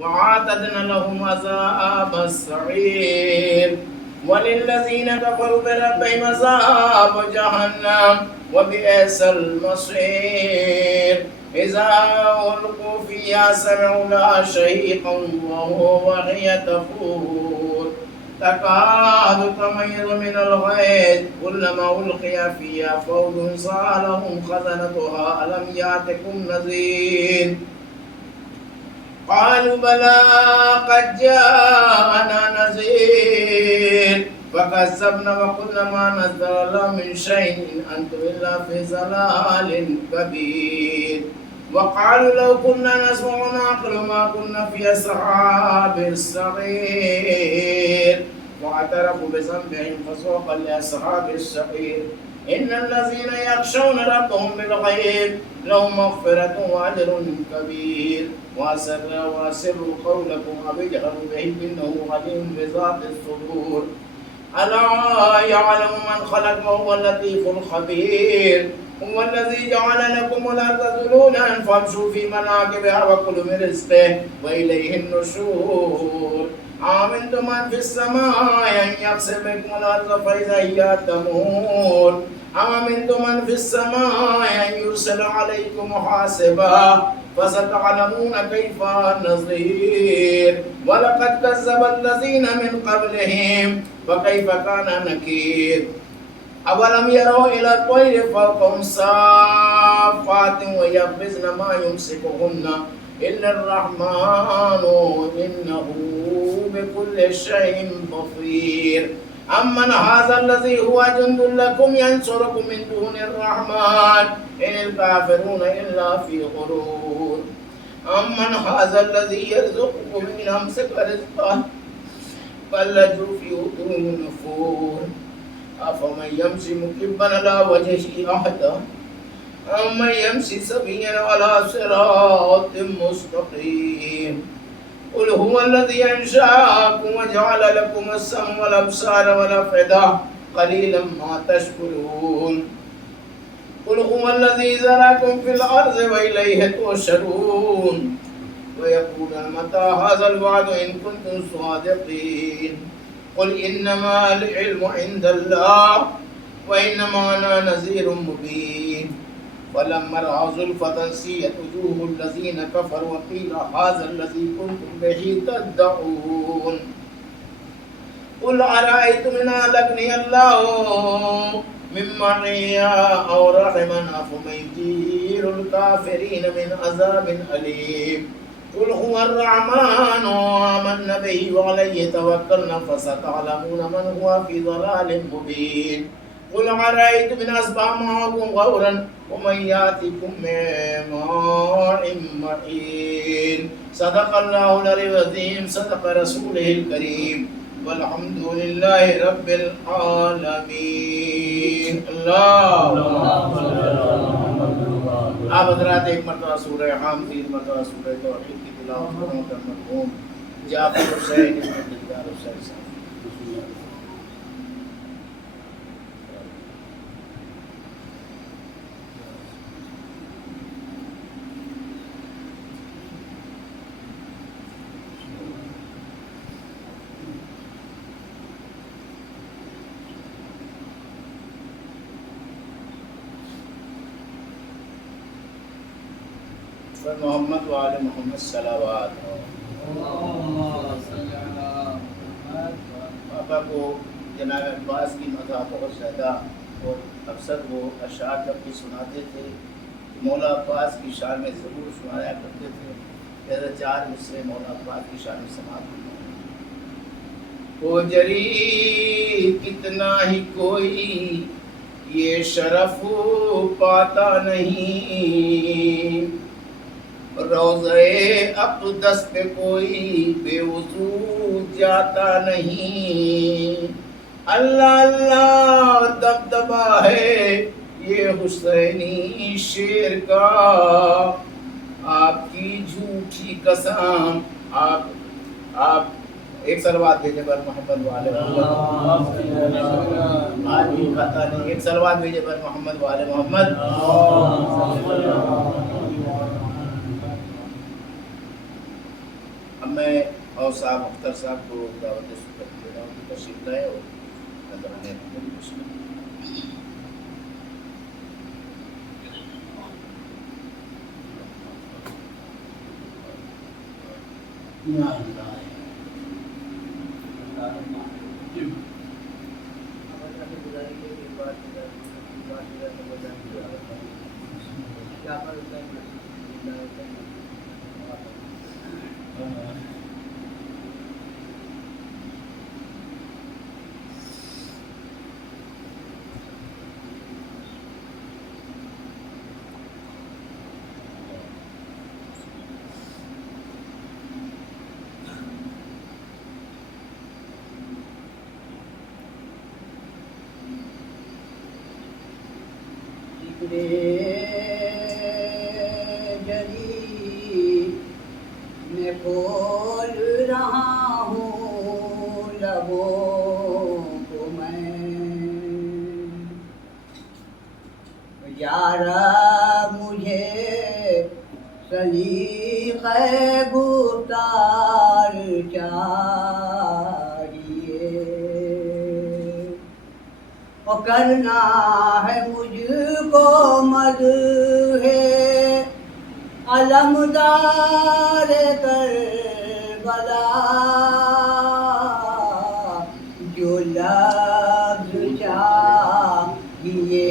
وأعتدنا لهم عذاب السعير وللذين كفروا بربهم عذاب جهنم وبئس المصير إذا ألقوا فيها سمعوا لها شهيقا وهي تفور تكاد تميز من الغيظ كلما ألقي فيها فوج سألهم خزنتها ألم يأتكم نذير قالوا بلى قد جاءنا نذير فكذبنا وقلنا ما نزل الله من شيء إن أنتم إلا في ضلال كبير وقالوا لو كنا نسمع ونعقل ما كنا في أصحاب السعير واعترفوا بذنبهم فسوقا لأصحاب السعير إن الذين يخشون ربهم بالغيب لهم مغفرة وأجر كبير وأسروا قولكم أو اجهروا به إنه عليم بذات الصدور ألا يعلم من خلق وهو اللطيف الخبير هو الذي جعل لكم الأرض ذلولا فامشوا في مناكبها وكلوا من رزقه وإليه النشور آمنتم من في السماء أن يخسف بكم الأرض فإذا هي تمور آمنتم من في السماء أن يرسل عليكم حاسبا فستعلمون كيف نذير ولقد كذب الذين من قبلهم فكيف كان نكير أولم يروا إلى الطير فوقهم صافات ويقبضن ما يمسكهن إلا الرحمن إنه بكل شيء بصير أمن هذا الذي هو جند لكم ينصركم من دون الرحمن إن الكافرون إلا في غرور أمن هذا الذي يرزقكم إن أمسك رزقه بل لجوا في عتو نفور أفمن يمشي مكبا على وجهه أحدا أمن يمشي سويا على صراط مستقيم قل هو الذي أنشأكم وجعل لكم السمع والأبصار والأفئدة قليلا ما تشكرون قل هو الذي زرعكم في الأرض وإليه تحشرون ويقولون متى هذا الوعد إن كنتم صادقين قل إنما العلم عند الله وإنما أنا نذير مبين فلما رأوا زلفة سيئت وجوه الذين كفروا وقيل هذا الذي كنتم به تدعون قل أرأيتم إن أهلكني الله من معي أو رحمنا فمن يجير الكافرين من عذاب أليم قل هو الرحمن آمنا به وعليه توكلنا فستعلمون من هو في ضلال مبين قل أرأيتم إن أصبح معكم غورا ومن يأتكم بماء معين صدق الله العظيم صدق رسوله الكريم والحمد لله رب العالمین. اللہ آپ حضرات ایک مرتبہ سورہ حم، 3 مرتبہ سورہ توحید کی تلاوت کروں کا مرحوم جعفر حسین ابن دلدار حسین صاحب. محمد و آل محمد صلوات. پاپا کو جناب عباس کی مدح بہت زیادہ، اور اکثر وہ اشعار جب بھی سناتے تھے مولا عباس کی شان میں ضرور سنایا کرتے تھے. جیسے 4 مصرے مولا عباس کی شان میں سماعت ہوئی. وہ جری کتنا ہی کوئی یہ شرف پاتا نہیں، روضے اقدس پہ کوئی بے وضو جاتا نہیں. اللہ اللہ دبدبا ہے یہ حسینی شیر کا، آپ کی جھوٹی قسم. آپ ایک سلوات بھیجے پر محمد والے محمد. آج بھی پتہ نہیں، ایک سلوات بھیجے پر محمد والے محمد. اب میں اور صاحب اختر صاحب کو دعوت سکت دے رہا ہوں کہ تشریف لائے اور نظرانے جری میں بول رہا ہوں لبوں کو میں، یارا مجھے سلیقہ گفتار چاہیے، اور کرنا ہے مجھ کو مدح علمدار کربلا، جو لفظ چاہیے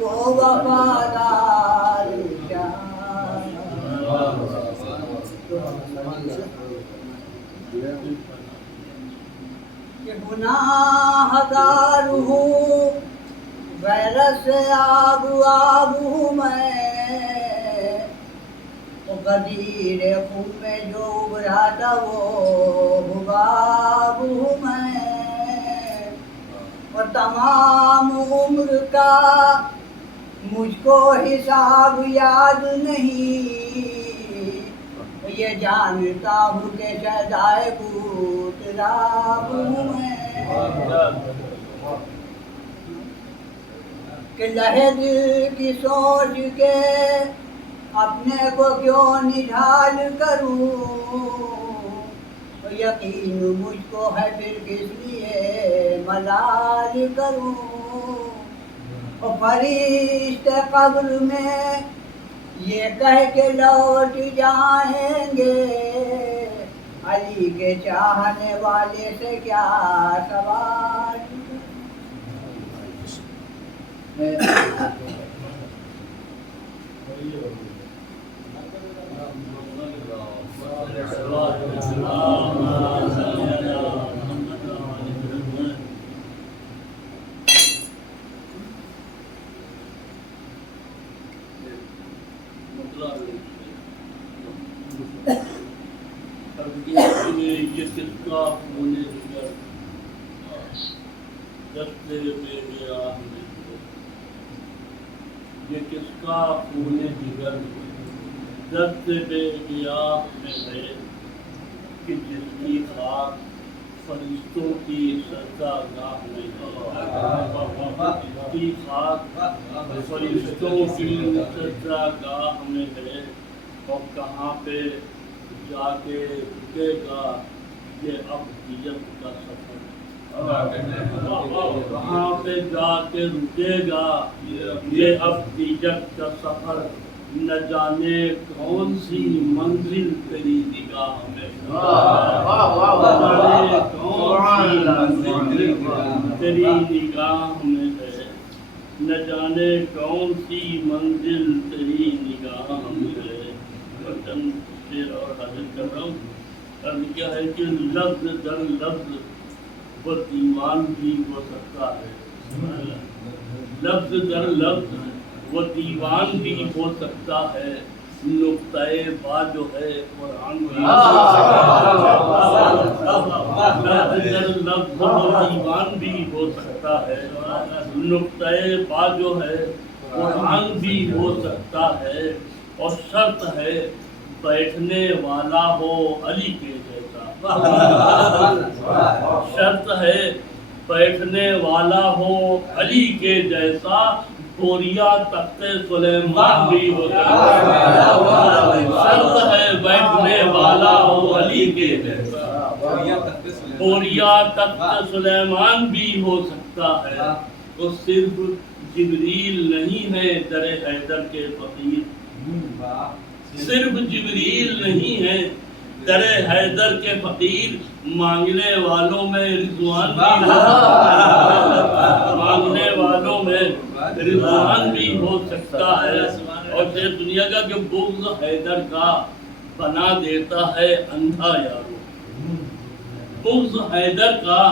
وہ وفادار کہ گناہ گار ہوں غیرت سے آب ہوں میں، غدیر خون میں جو ابھرا تھا وہ حباب ہوں میں، اور تمام عمر کا مجھ کو حساب یاد نہیں، یہ جانتا ہوں کہ شہدائے بوتراب ہوں میں، کہ لہے دل کی سوچ کے اپنے کو کیوں نڈھال کروں، یقین مجھ کو ہے پھر کس لیے ملال کروں، اور فرشتے قبر میں یہ کہہ کے لوٹ جائیں گے، علی کے چاہنے والے سے کیا سوال۔ یہ کس کا ہونے دیگر دستے بے گیا یہ کس کا ہونے دیگر دست بے گیا میں ہے کہ جس کی خاک فرشتوں کی سجدہ گاہ میں ہے، کی خاک فرشتوں کی سجدہ گاہ میں ہے، اور کہاں پہ جا کے رکے گا یہ ابدیت کا سفر، کہاں پہ جا کے رکے گا یہ ابدیت کا سفر، نہ جانے کون سی منزل تیری نگاہ میں، تیری نگاہ میں ہے، نہ جانے کون سی منزل تیری نگاہ میں ہے۔ اور حاضر کر رہا ہوں، عرض کیا ہے کہ لفظ در لفظ وہ دیوان بھی ہو سکتا ہے، لفظ در لفظ وہ دیوان بھی ہو سکتا ہے، نقطۂ با جو ہے قرآن بھی لفظ در لفظ وہ دیوان بھی ہو سکتا ہے، نقطۂ با جو ہے قرآن بھی ہو سکتا ہے، اور شرط ہے بیٹھنے والا ہو علی کے جیسا، شرط ہے بیٹھنے والا ہو علی کے جیسا، ہوریا تخت سلیمان بھی ہو سکتا ہے، شرط ہے بیٹھنے والا ہو علی کے جیسا، ہوریا تخت سلیمان بھی ہو سکتا ہے، وہ صرف جبریل نہیں ہے در حیدر کے فقیر، صرف جبریل نہیں ہے در حیدر کے فقیر، مانگنے والوں میں رضوان بھی ہو سکتا ہے، مانگنے والوں میں رضوان بھی ہو سکتا ہے، اور یہ دنیا کا کہ بغض حیدر کا بنا دیتا ہے اندھا یارو، بغض حیدر کا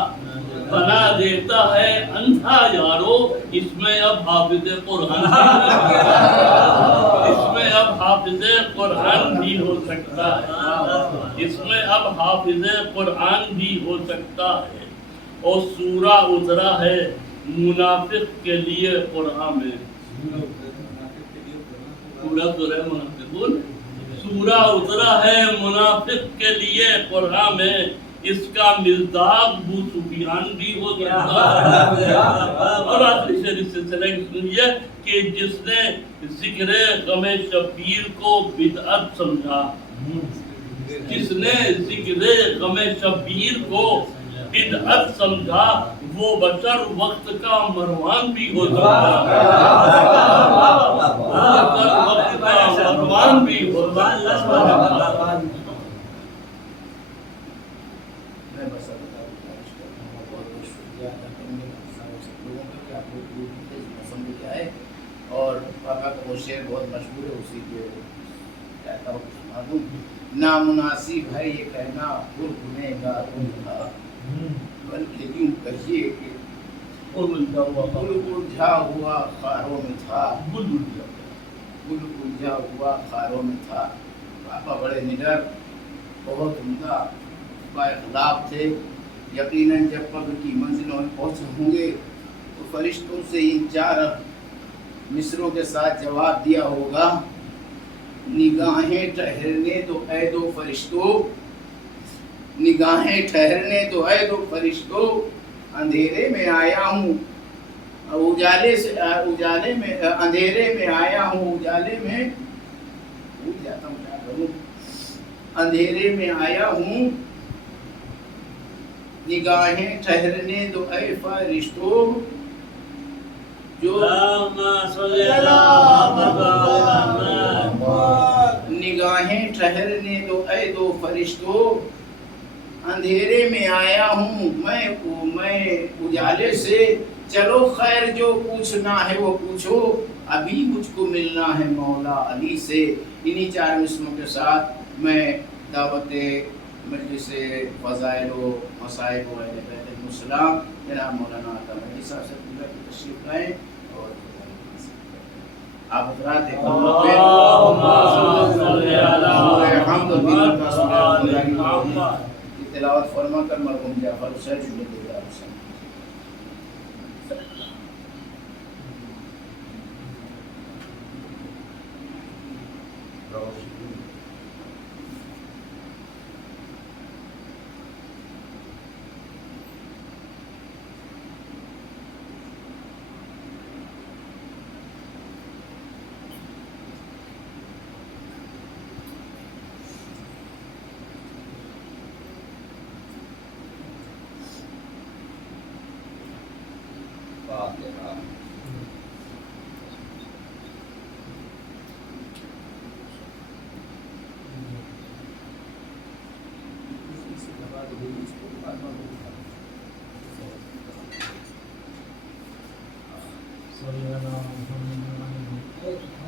بنا دیتا ہے اندھا یارو، اس میں اب حافظ قرآن اس میں اب حافظ قرآن بھی ہو سکتا ہے، اس میں اب حافظ قرآن بھی ہو سکتا ہے، اور سورہ اترا ہے منافق کے لیے قرآن میں، سورہ منافقون، سورہ اترا ہے منافق کے لیے قرآن میں، اس کا مزداق ابو سفیان بھی ہو سکتا ہے، اور آخری شریف سلسلہ کی سنیے کہ جس نے ذکر غم شبیر کو بدعت سمجھا، جس نے ذکر غم شبیر کو بدعت سمجھا، وہ بشر وقت کا مروان بھی ہو سکتا ہے، وہ بشر وقت کا مروان بھی ہو سکتا ہے۔ میں بس گزارش کرتا ہوں، بہت بہت شکریہ ادا کریں گے سب لوگوں کا کہ آپ لوگ پسند بھی آئے، اور پاپا کا وہ شعر بہت مشہور ہے، اسی کے کہتا ہوں سنا دوں، نامناسب ہے یہ کہنا گنہگاروں کا، بلکہ یوں کہیے کہ گل الجھا ہوا خاروں میں تھا، گل الجھا ہوا خاروں میں تھا۔ پاپا بڑے نڈر، بہت عمدہ، با اخلاق تھے، یقیناً جب قبر کی منزلوں میں پہنچے ہوں گے تو فرشتوں سے ان 4 مصروں کے ساتھ جواب دیا ہوگا، نگاہیں ٹھہرنے دو اے دو فرشتوں، نگاہیں ٹھہرنے دو اے دو فرشتوں، اندھیرے میں آیا ہوں اجالے میں، اندھیرے میں آیا ہوں اجالے میں، بھول جاتا ہوں کیا کروں، اندھیرے میں آیا ہوں، نگاہیں ٹھہرنے دو اے فرشتوں، جو نگاہیں ٹھہرنے دو اے دو فرشتوں، اندھیرے میں آیا ہوں میں اجالے سے، چلو خیر جو پوچھنا ہے وہ پوچھو، ابھی مجھ کو ملنا ہے مولا علی سے۔ انہی 4 مصروں کے ساتھ میں دعوت مجلس فضائل و مصائب و اہل بیت المسلم جناب مولانا عطا مدنی صاحب سے تشریف لائیں، اور آپ حضرات ایک تلاوت فرما کر مرحوم جعفر حسین جملے دیدار حسین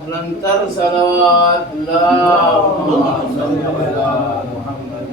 ننتر صلوات اللهم صل على محمد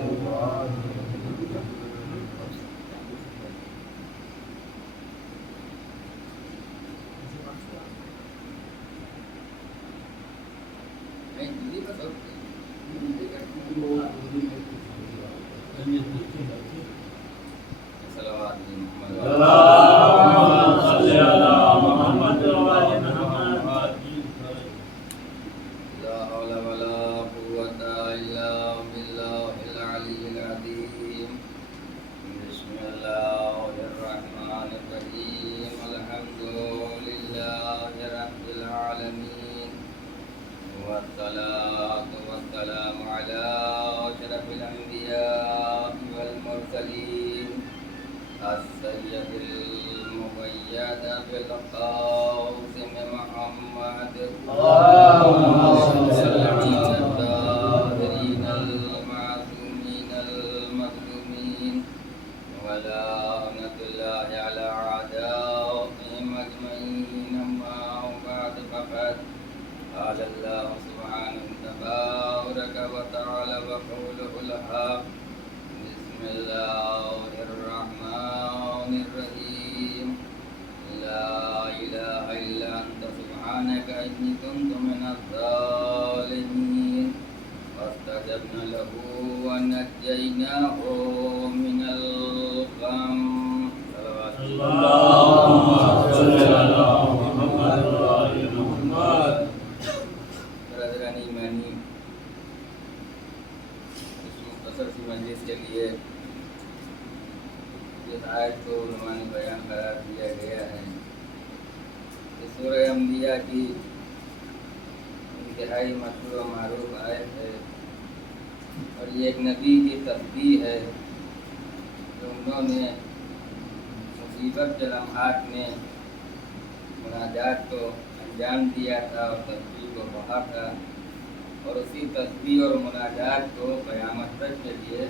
الرحمن الرحيم الحمد لله رب السيد المؤيد بالقاسم محمد الطاهرين المعصومين المظلومين ولعنة الله على أعدائهم أجمعين. أما بعد فقد قال الله سبحانه تبارك وتعالى وقوله الحق. بسم الله الرحمن الرحيم. لا إله إلا أنت سبحانك إني كنت من الظالمين. فاستجبنا له ونجيناه من الغم. صلوات اللهم صل على محمد وآل محمد. برادران ایمانی، اس مختصر سی مجلس کے لیے اس آیت کو عنوان بیان قرار دیا گیا ہے. یہ سورہ انبیاء کی انتہائی مشہور و معروف آیت ہے، اور یہ ایک نبی کی تسبیح ہے جو انہوں نے مصیبت کے لمحات میں مناجات کو انجام دیا تھا اور تسبیح کو پڑھا تھا، اور اسی تسبیح اور مناجات کو قیامت تک کے لیے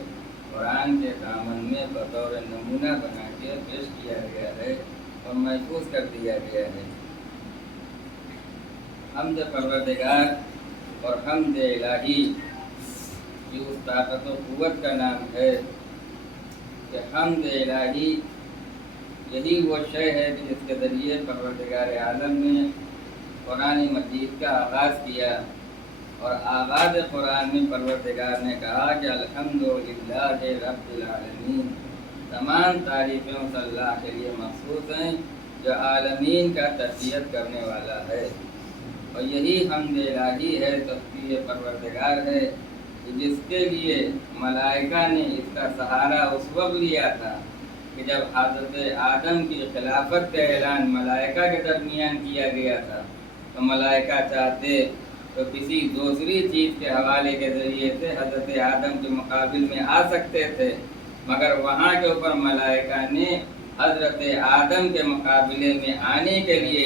قرآن کے دامن میں بطور نمونہ بنا کے پیش کیا گیا ہے اور محفوظ کر دیا گیا ہے. حمد پروردگار اور حمد الہی یہ اس طاقت و قوت کا نام ہے کہ حمد الہی یہی وہ شے ہے کہ جس کے ذریعے پروردگار عالم نے قرآن مجید کا آغاز کیا، اور آغاز قرآن میں پروردگار نے کہا کہ الحمدللہ رب العالمین، تمام تعریفیں اس اللہ کے لیے مخصوص ہیں جو عالمین کا تربیت کرنے والا ہے. اور یہی حمد الہی ہے، تسبیح پروردگار ہے کہ جس کے لیے ملائکہ نے اس کا سہارا اس وقت لیا تھا کہ جب حضرت آدم کی خلافت کا اعلان ملائکہ کے درمیان کیا گیا تھا تو ملائکہ چاہتے تو کسی دوسری چیز کے حوالے کے ذریعے سے حضرت آدم کے مقابل میں آ سکتے تھے، مگر وہاں کے اوپر ملائکہ نے حضرت آدم کے مقابلے میں آنے کے لیے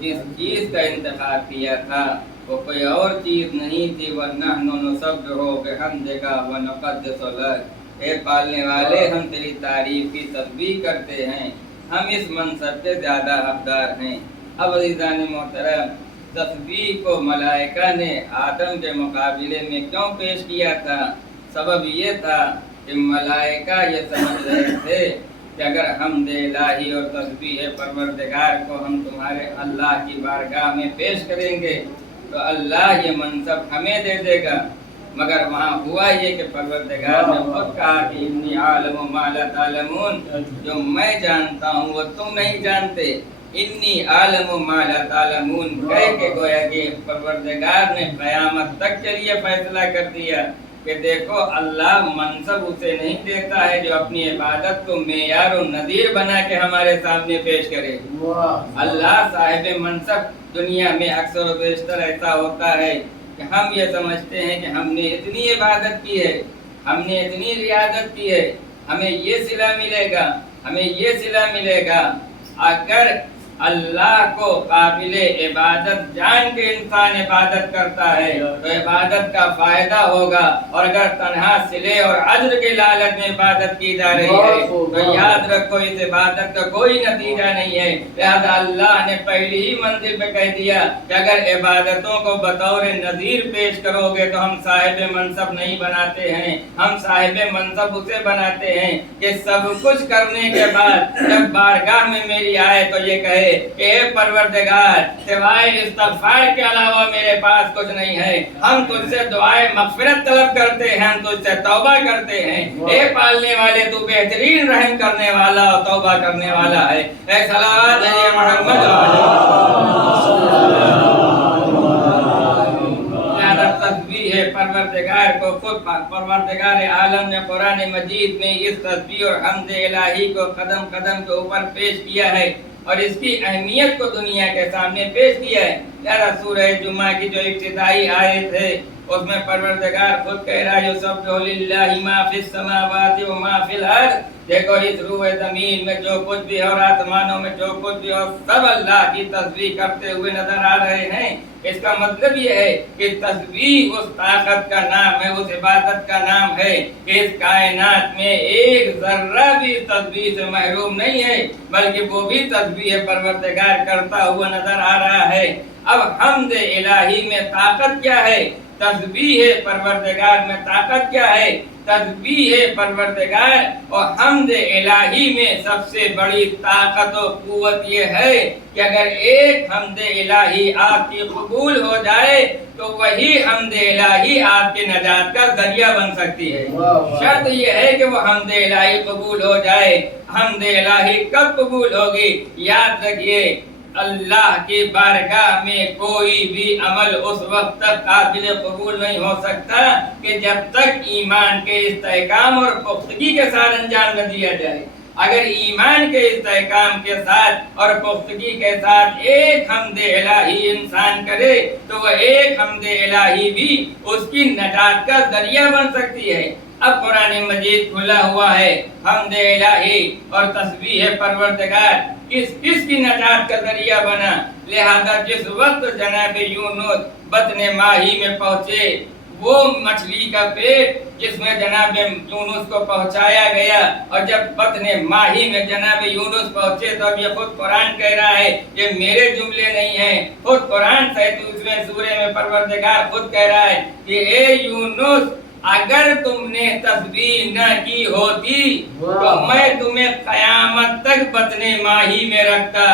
جس چیز کا انتخاب کیا تھا وہ کوئی اور چیز نہیں تھی. وَنَحْنُ نُسَبِّحُ بِحَمْدِكَ وَنُقَدِّسُ لَكَ، اے پالنے والے ہم تیری تعریف کی تسبیح کرتے ہیں، ہم اس منصب کے زیادہ حقدار ہیں. اب عزیزان محترم، تسبیح کو ملائکہ نے آدم کے مقابلے میں کیوں پیش کیا تھا؟ سبب یہ تھا کہ ملائکہ یہ سمجھ رہے تھے کہ اگر حمد الہی اور تسبیح پروردگار کو ہم تمہارے اللہ کی بارگاہ میں پیش کریں گے تو اللہ یہ منصب ہمیں دے دے گا. مگر وہاں ہوا یہ کہ پروردگار نے خود کہا کہ انی عالم ما لا تعلمون، جو میں جانتا ہوں وہ تم نہیں جانتے. انی عالم ما لا تعلمون کہہ کے گویا کہ پروردگار نے قیامت تک کے لیے فیصلہ کر دیا کہ دیکھو اللہ منصب اسے نہیں دیتا ہے جو اپنی عبادت کو معیار و نظیر بنا کے ہمارے سامنے پیش کرے. اللہ صاحب منصب دنیا میں اکثر و بیشتر ایسا ہوتا ہے کہ ہم یہ سمجھتے ہیں کہ ہم نے اتنی عبادت کی ہے، ہم نے اتنی ریاضت کی ہے، ہمیں یہ صلہ ملے گا، ہمیں یہ صلہ ملے گا. اگر اللہ کو قابل عبادت جان کے انسان عبادت کرتا ہے تو عبادت کا فائدہ ہوگا، اور اگر تنہا صلے اور اجر کے لالچ میں عبادت کی جا رہی ہے تو یاد رکھو اس عبادت کا کوئی نتیجہ نہیں ہے. لہذا اللہ نے پہلی ہی منزل پہ کہہ دیا کہ اگر عبادتوں کو بطور نذیر پیش کرو گے تو ہم صاحب منصب نہیں بناتے ہیں، ہم صاحب منصب اسے بناتے ہیں کہ سب کچھ کرنے کے بعد جب بارگاہ میں میری آئے تو یہ کہے کہ اے پروردگار سوائے استغفار کے علاوہ میرے پاس کچھ نہیں ہے، ہم تجھ سے دعائے مغفرت طلب کرتے ہیں، ہم تجھ سے توبہ کرتے ہیں. اے پالنے والے تو بہترین رحم کرنے والا اور توبہ کرنے والا ہے. اے صلوات ہے محمد. تسبیح پروردگار کو خود پروردگار عالم نے قرآن مجید میں اس تسبیح اور حمد الہی کو قدم قدم کے اوپر پیش کیا ہے اور اس کی اہمیت کو دنیا کے سامنے پیش کیا ہے. لہذا سورہ جمعہ کی جو ابتدائی آیت ہے اس میں پروردگار خود کہہ رہا ہے یسبح للہ ما فی السماوات و ما فی الارض. دیکھو اس روح زمین میں جو کچھ بھی اور آسمانوں میں جو کچھ بھی اور سب اللہ کی تسبیح کرتے ہوئے نظر آ رہے ہیں. اس کا مطلب یہ ہے کہ تسبیح اس طاقت کا نام ہے، اس عبادت کا نام ہے کہ اس کائنات میں ایک ذرہ بھی تسبیح سے محروم نہیں ہے، بلکہ وہ بھی تسبیح پروردگار کرتا ہوا نظر آ رہا ہے. اب حمد الہی میں طاقت کیا ہے؟ تسبیح پروردگار میں طاقت کیا ہے؟ تسبیح پروردگار اور حمد الہی میں سب سے بڑی طاقت و قوت یہ ہے کہ اگر ایک حمد الہی آپ کی قبول ہو جائے تو وہی حمد الہی آپ کے نجات کا ذریعہ بن سکتی ہے. شرط یہ ہے کہ وہ حمد الہی قبول ہو جائے. حمد الہی کب قبول ہوگی؟ یاد رکھیے، اللہ کی بارگاہ میں کوئی بھی عمل اس وقت تک قابل قبول نہیں ہو سکتا کہ جب تک ایمان کے استحکام اور پختگی کے ساتھ انجام نہ دیا جائے. اگر ایمان کے استحکام کے ساتھ اور پختگی کے ساتھ ایک حمد الہی انسان کرے تو وہ ایک حمد الہی بھی اس کی نجات کا ذریعہ بن سکتی ہے. اب قرآن مجید کھلا ہوا ہے، حمد الہی اور تسبیح پروردگار کس کی نجات کا ذریعہ بنا. لہذا جس وقت جناب یونس بطن ماہی میں پہنچے، وہ مچھلی کا پیٹ جس میں جناب یونس کو پہنچایا گیا، اور جب بطن ماہی میں جناب یونس پہنچے تو اب یہ خود قرآن کہہ رہا ہے، یہ میرے جملے نہیں ہیں، خود قرآن 37ویں سورے میں پروردگار خود کہہ رہا ہے کہ اے یونس، اگر تم نے تسبیح نہ کی ہوتی تو میں تمہیں قیامت تک بطن ماہی میں رکھتا،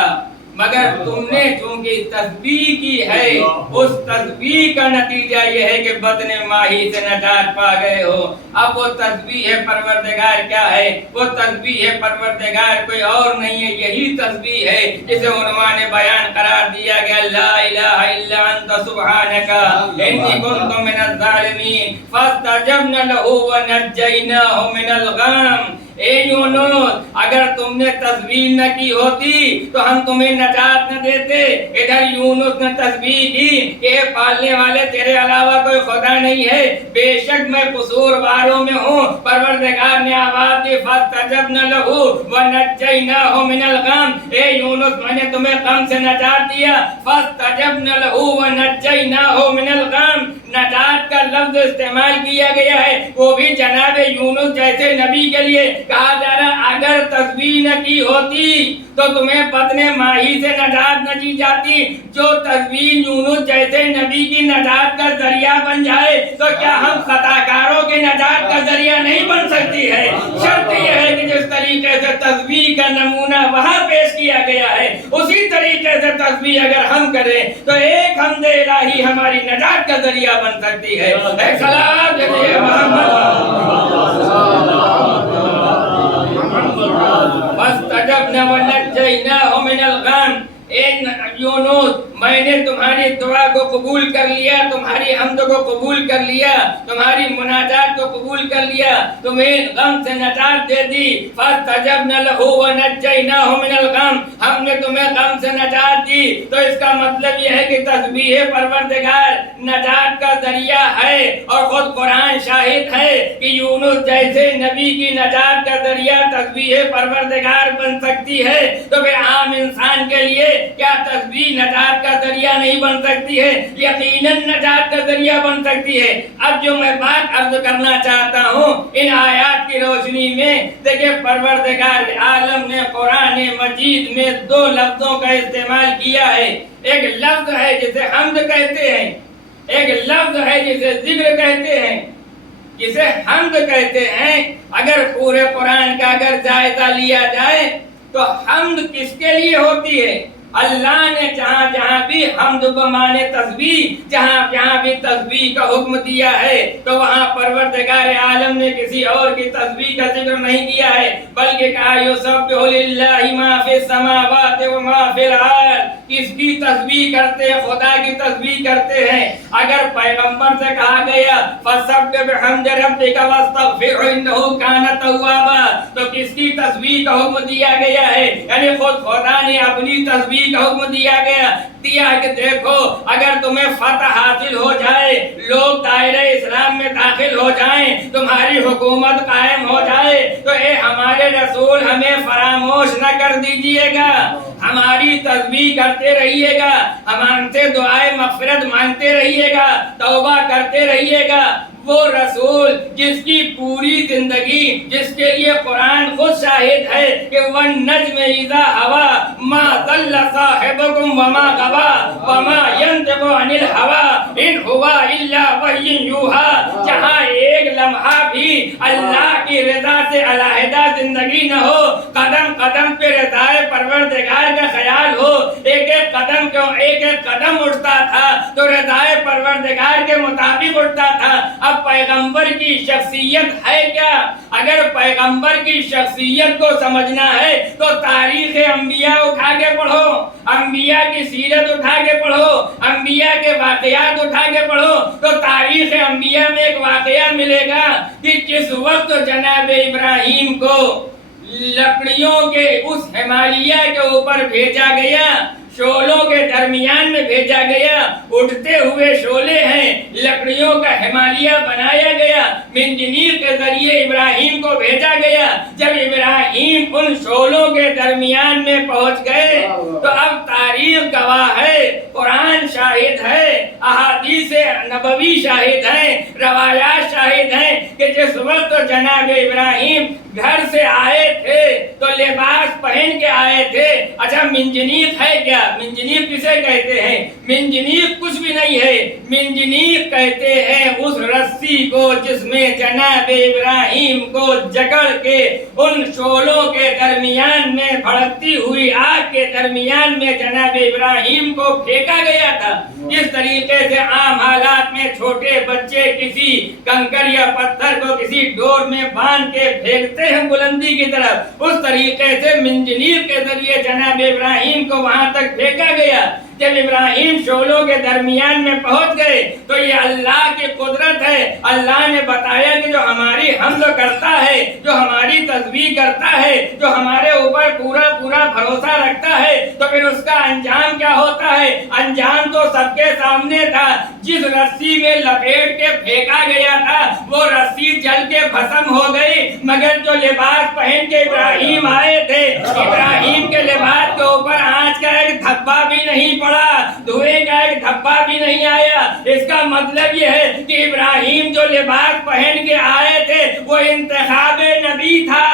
مگر تم نے چونکہ تسبیح کی ہے، اس تسبیح کا نتیجہ یہ ہے کہ بطن ماہی سے نجات پا گئے ہو. اب وہ تسبیح پروردگار کیا ہے؟ وہ تسبیح پروردگار کوئی اور نہیں ہے، یہی تسبیح ہے جسے عنوان بیان قرار دیا گیا، لا الہ الا انت سبحانک انی کنت من الظالمین فاستجبنا لہ ونجیناہ من الغم. اے یونس، اگر تم نے تسبیح نہ کی ہوتی تو ہم تمہیں نجات نہ دیتے. ادھر یونس نے تسبیح کی کہ پالنے والے تیرے علاوہ کوئی خدا نہیں ہے، بے شک میں قصورواروں میں ہوں. پروردگار نے آواز دی، فاستجبنا لہ ونجیناہ من الغم. اے یونس، میں نے تمہیں غم سے نجات دیا. فاستجبنا لہ ونجیناہ من الغم، نجات کا لفظ استعمال کیا گیا ہے، وہ بھی جناب یونس جیسے نبی کے لیے. کہا جا رہا اگر تسبیح نہ کی ہوتی تو تمہیں بطن ماہی سے نجات نہ دی جاتی. جو تسبیح یونس جیسے نبی کی نجات کا ذریعہ بن جائے تو کیا ہم خطاکاروں کے نجات کا ذریعہ نہیں بن سکتی ہے؟ شرط یہ ہے کہ جس طریقے سے تسبیح کا نمونہ وہاں پیش کیا گیا ہے، اسی طریقے سے تسبیح اگر ہم کریں تو ایک حمد الہی ہماری نجات کا ذریعہ بن سکتی ہے. اے صلوات علی فاستجبنا ونجیناہ من الغم. اے یونس، میں نے تمہاری دعا کو قبول کر لیا، تمہاری حمد کو قبول کر لیا، تمہاری مناجات کو قبول کر لیا، تمہیں غم سے نجات دے دی. فاستجبنا لہ ونجیناہ من الغم، ہم نے تمہیں غم سے نجات دی. تو اس کا مطلب یہ ہے کہ تسبیح پروردگار نجات کا ذریعہ ہے، اور خود قرآن شاہد ہے کہ یونس جیسے نبی کی نجات کا ذریعہ تسبیح پروردگار بن سکتی ہے، تو پھر عام انسان کے لیے کیا تسبیح نجات کا ذریعہ نہیں بن سکتی ہے؟ یقیناً نجات کا ذریعہ بن سکتی ہے. اب جو میں بات عرض کرنا چاہتا ہوں ان آیات کی روشنی میں، دیکھیں پروردگار عالم نے قرآن مجید میں دو لفظوں کا استعمال کیا ہے. ایک لفظ ہے جسے حمد کہتے ہیں، ایک لفظ ہے جسے ذکر کہتے ہیں. جسے حمد کہتے ہیں، اگر پورے قرآن کا اگر جائزہ لیا جائے تو حمد کس کے لیے ہوتی ہے؟ اللہ نے جہاں جہاں بھی حمد بمانے تسبیح، جہاں جہاں بھی تسبیح کا حکم دیا ہے تو وہاں پروردگار عالم نے کسی اور کی تسبیح کا ذکر نہیں کیا ہے، بلکہ کہا یسبح للہ ما فی السماوات و ما فی الارض. کس کی تسبیح کرتے ہیں؟ خدا کی تسبیح کرتے ہیں. اگر پیغمبر سے کہا گیا فسبح بحمد ربک واستغفرہ انہ کان توابا، تو تو کس کی تسبیح کا حکم دیا گیا ہے؟ یعنی خود خدا نے اپنی تسبیح کا حکم دیا کہ دیکھو اگر تمہیں فتح حاصل ہو جائے، لوگ دائرہ اسلام میں داخل ہو جائیں، تمہاری حکومت قائم ہو جائے، تو اے ہمارے رسول ہمیں فراموش نہ کر دیجئے گا، ہماری تسبیح کرتے رہیے گا، ہم سے دعائے مغفرت مانگتے رہیے گا، توبہ کرتے رہیے گا۔ وہ رسول جس کی پوری زندگی، جس کے لیے قرآن خود شاہد ہے کہ وَالنَّجْمِ إِذَا هَوَىٰ مَا ضَلَّ صَاحِبُكُمْ وَمَا غَوَىٰ وَمَا يَنطِقُ عَنِ الْهَوَىٰ إِنْ هُوَ إِلَّا وَحْيٌ يُوحَىٰ، جہاں ایک لمحہ بھی اللہ کی رضا سے علیحدہ زندگی نہ ہو، قدم قدم پہ رضائے پروردگار کا خیال ہو، ایک ایک قدم اٹھتا تھا تو رضائے پروردگار کے مطابق اٹھتا تھا۔ اب پیغمبر کی شخصیت ہے کیا؟ اگر پیغمبر کی شخصیت کو سمجھنا ہے تو تاریخ انبیاء اٹھا کے پڑھو، انبیاء کی سیرت اٹھا کے پڑھو، انبیاء کے واقعات اٹھا کے پڑھو، تو تاریخ انبیاء میں ایک واقعہ ملے گا کہ جس وقت جناب ابراہیم کو لکڑیوں کے اس ہمالیہ کے اوپر بھیجا گیا، شعلوں کے درمیان میں بھیجا گیا، اٹھتے ہوئے شعلے ہیں، لکڑیوں کا ہمالیہ بنایا گیا، منجنیق کے ذریعے ابراہیم کو بھیجا گیا۔ جب ابراہیم ان شعلوں کے درمیان میں پہنچ گئے تو اب تاریخ گواہ ہے، قرآن شاہد ہے، احادیث نبوی شاہد ہیں، روایات شاہد ہیں کہ جس وقت جناب ابراہیم گھر سے آئے تھے تو لباس پہن کے آئے تھے۔ اچھا منجنیق ہے کیا؟ منجنیق کسے کہتے ہیں؟ منجنیق کچھ بھی نہیں ہے، منجنیق کہتے ہیں اس رسی کو جس میں جناب ابراہیم کو جکڑ کے ان شعلوں کے درمیان میں بھڑکتی ہوئی آگ کے درمیان میں جناب ابراہیم کو پھینکا گیا تھا۔ جس طریقے سے عام حالات میں چھوٹے بچے کسی کنکر یا پتھر کو کسی ڈور میں باندھ کے پھینکتے ہیں بلندی کی طرف، اس طریقے سے منجنیق کے ذریعے جناب ابراہیم کو وہاں تک پھینکا گیا۔ جب ابراہیم شعلوں کے درمیان میں پہنچ گئے تو یہ اللہ کی قدرت ہے۔ اللہ نے بتایا کہ جو ہماری حمد کرتا ہے، جو ہماری تسبیح کرتا ہے، جو ہمارے اوپر پورا پورا بھروسہ رکھتا ہے، تو پھر اس کا انجام کیا ہوتا ہے؟ انجام تو سب کے سامنے تھا۔ جس رسی میں لپیٹ کے پھینکا گیا تھا وہ رسی جل کے بھسم ہو گئی، مگر جو لباس پہن کے ابراہیم آئے تھے، ابراہیم کے لباس کے اوپر آنچ کا ایک دھبا بھی نہیں پڑا، دھوئے کا ایک دھبا بھی نہیں آیا۔ اس کا مطلب یہ ہے کہ ابراہیم جو لباس پہن کے آئے تھے وہ انتخاب نبی تھا،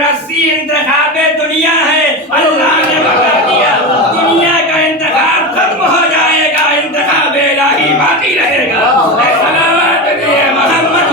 رسی انتخاب دنیا ہے۔ اللہ نے بتا دیا دنیا کا انتخاب ختم ہو جائے گا، انتخاب الہی باقی رہے گا۔ صلوات علیہ محمد